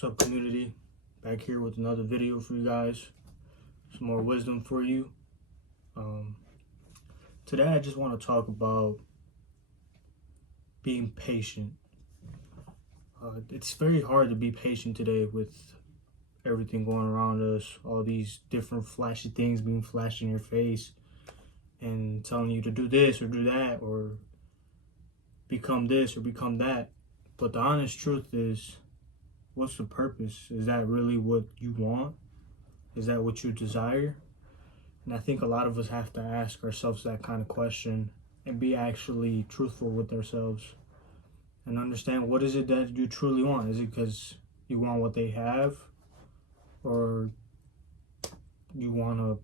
What's up, community? Back here with another video for you guys. Some more wisdom for you. Today I just want to talk about being patient. It's very hard to be patient today with everything going around us, all these different flashy things being flashed in your face and telling you to do this or do that or become this or become that. But the honest truth is, what's the purpose? Is that really what you want? Is that what you desire? And I think a lot of us have to ask ourselves that kind of question and be actually truthful with ourselves and understand, what is it that you truly want? Is it because you want what they have, or you want to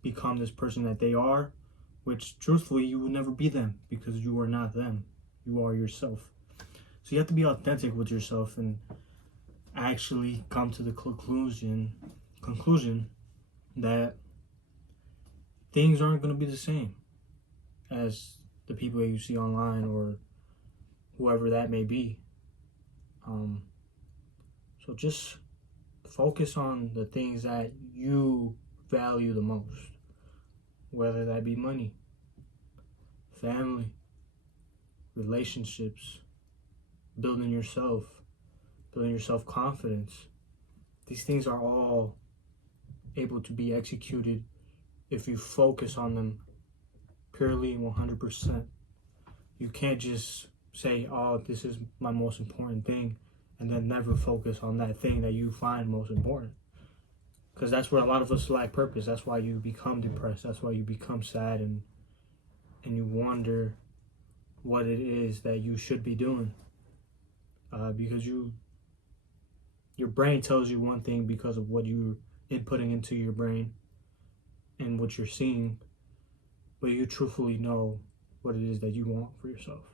become this person that they are, which truthfully you will never be them because you are not them. You are yourself. So you have to be authentic with yourself and actually come to the conclusion that things aren't going to be the same as the people that you see online or whoever that may be. So just focus on the things that you value the most, whether that be money, family, relationships, building your self-confidence. These things are all able to be executed if you focus on them purely and 100%. You can't just say, oh, this is my most important thing, and then never focus on that thing that you find most important. Because that's where a lot of us lack purpose. That's why you become depressed. That's why you become sad and you wonder what it is that you should be doing. Because your brain tells you one thing because of what you're inputting into your brain and what you're seeing, but you truthfully know what it is that you want for yourself.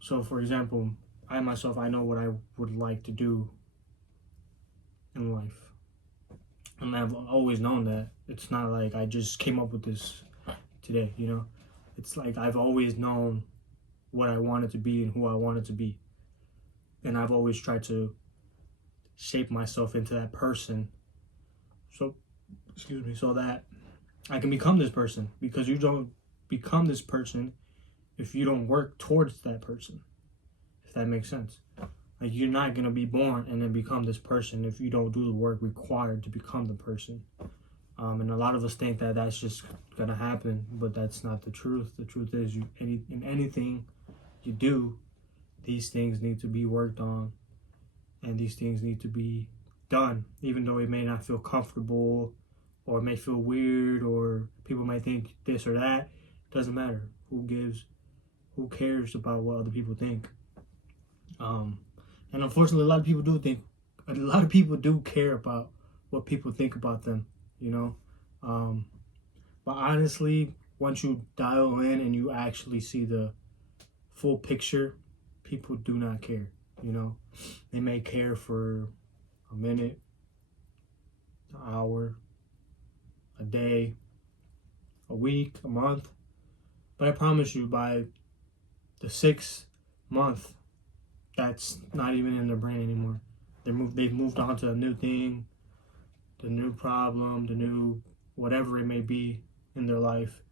So, for example, I know what I would like to do in life. And I've always known that. It's not like I just came up with this today, you know? It's like I've always known what I wanted to be and who I wanted to be. And I've always tried to shape myself into that person. So that I can become this person, because you don't become this person if you don't work towards that person, if that makes sense. Like, you're not going to be born and then become this person if you don't do the work required to become the person. And a lot of us think that that's just going to happen, but that's not the truth. The truth is, in anything you do, these things need to be worked on, and these things need to be done, even though it may not feel comfortable, or it may feel weird, or people might think this or that. It doesn't matter. Who cares about what other people think? And unfortunately, a lot of people do care about what people think about them, you know? But honestly, once you dial in and you actually see the full picture, people do not care, you know? They may care for a minute, an hour, a day, a week, a month. But I promise you, by the 6th month, that's not even in their brain anymore. They've moved on to a new thing, the new problem, the new whatever it may be in their life,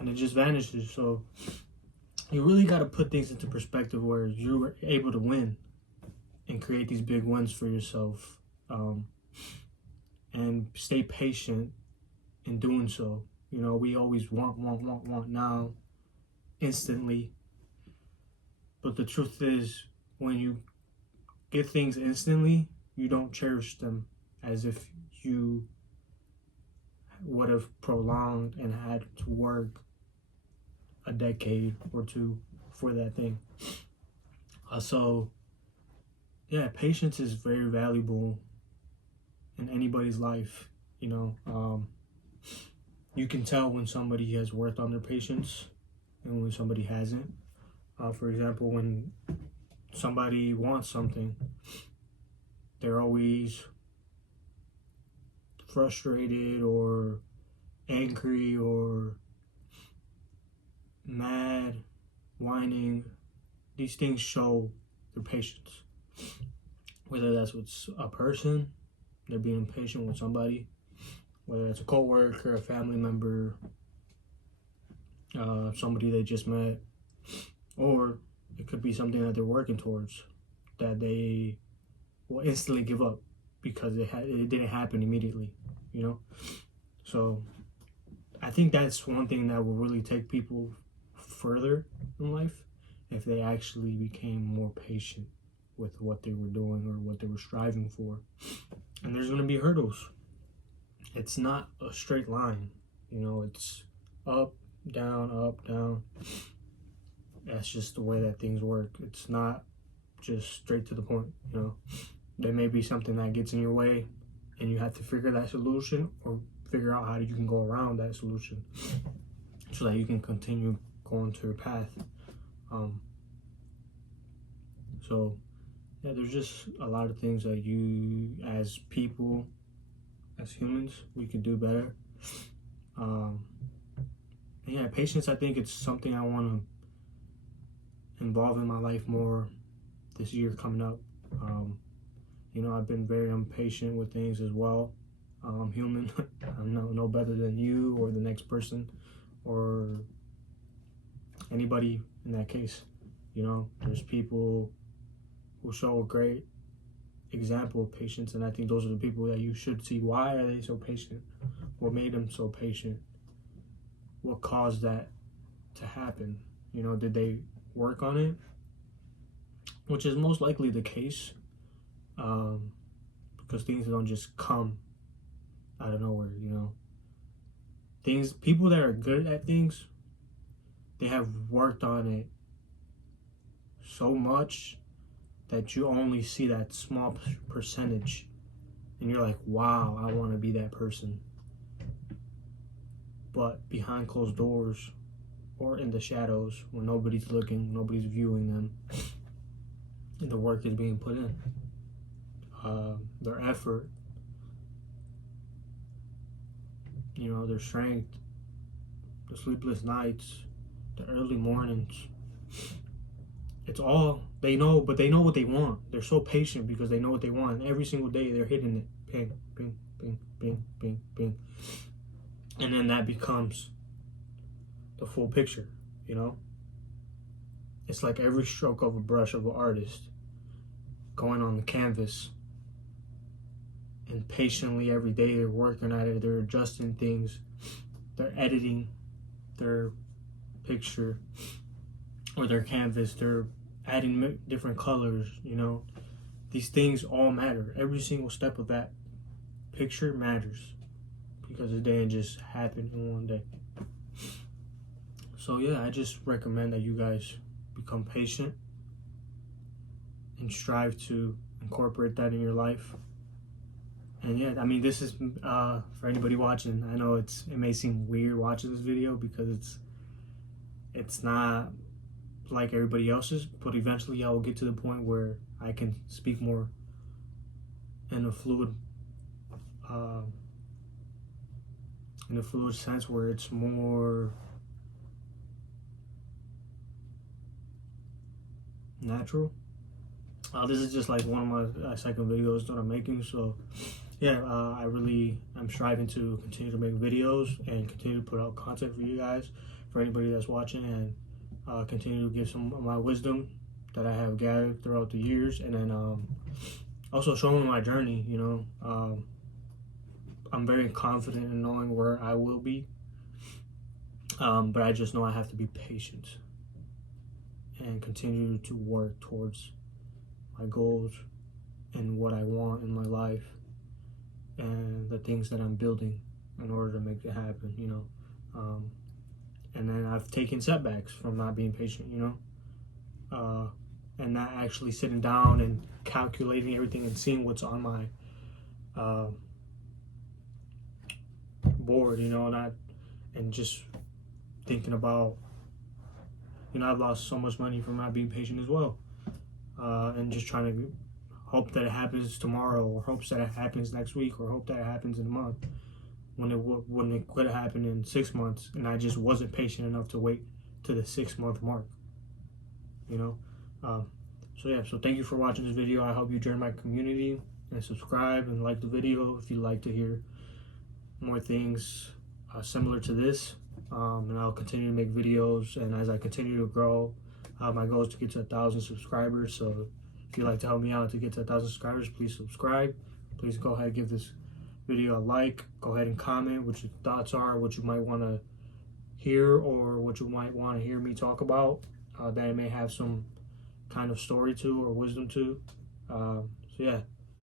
and it just vanishes. So you really got to put things into perspective where you're able to win and create these big wins for yourself, and stay patient in doing so. You know, we always want now, instantly. But the truth is, when you get things instantly, you don't cherish them as if you would have prolonged and had to work a decade or two for that thing. So, yeah, patience is very valuable in anybody's life, you know. You can tell when somebody has worked on their patience and when somebody hasn't. For example, when somebody wants something, they're always frustrated or angry or mad, whining. These things show their patience. whether that's with a person, they're being impatient with somebody, whether it's a coworker, a family member, somebody they just met, or it could be something that they're working towards that they will instantly give up because it didn't happen immediately, you know? So I think that's one thing that will really take people further in life if they actually became more patient with what they were doing or what they were striving for. And there's going to be hurdles. It's not a straight line, you know, it's up, down, up, down. That's just the way that things work. It's not just straight to the point, you know. There may be something that gets in your way and you have to figure that solution or figure out how you can go around that solution so that you can continue going to your path. So yeah, there's just a lot of things that you as people, as humans, we could do better. And yeah, patience, I think it's something I want to involve in my life more this year coming up. You know, I've been very impatient with things as well. I'm human. I'm no better than you or the next person or anybody in that case. You know, there's people who show a great example of patience, and I think those are the people that you should see. Why are they so patient? What made them so patient? What caused that to happen? You know, did they work on it? Which is most likely the case, because things don't just come out of nowhere, you know. People that are good at things, they have worked on it so much that you only see that small percentage and you're like, wow, I want to be that person. But behind closed doors or in the shadows when nobody's looking, nobody's viewing them, the work is being put in. Their effort, you know, their strength, the sleepless nights, the early mornings. It's all they know, but they know what they want. They're so patient because they know what they want. And every single day they're hitting it. Ping, ping, ping, ping, ping, ping. And then that becomes the full picture, you know? It's like every stroke of a brush of an artist going on the canvas. And patiently every day they're working at it. They're adjusting things. They're editing their picture or their canvas. They're adding different colors, you know. These things all matter. Every single step of that picture matters because it didn't just happen in one day. So yeah, I just recommend that you guys become patient and strive to incorporate that in your life. And yeah, I mean, this is for anybody watching. I know it may seem weird watching this video because it's not like everybody else's, but eventually I will get to the point where I can speak more in a fluid sense where it's more natural. This is just like one of my second videos that I'm making, so yeah, I'm striving to continue to make videos and continue to put out content for you guys, for anybody that's watching, and continue to give some of my wisdom that I have gathered throughout the years, and then also showing my journey. You know, I'm very confident in knowing where I will be, but I just know I have to be patient and continue to work towards my goals and what I want in my life and the things that I'm building in order to make it happen, you know. And then I've taken setbacks from not being patient, you know, and not actually sitting down and calculating everything and seeing what's on my board, you know, and just thinking about, you know, I've lost so much money from not being patient as well, and just trying to hope that it happens tomorrow, or hopes that it happens next week, or hope that it happens in a month, when it could have happened in 6 months, and I just wasn't patient enough to wait to the 6 month mark, you know. So yeah, so thank you for watching this video. I hope you join my community and subscribe and like the video if you'd like to hear more things similar to this. And I'll continue to make videos, and as I continue to grow, my goal is to get to 1,000 subscribers. So if you'd like to help me out to get to 1,000 subscribers, please subscribe. Please go ahead and give this video a like. Go ahead and comment what your thoughts are, what you might want to hear, or what you might want to hear me talk about that I may have some kind of story to or wisdom to. So yeah,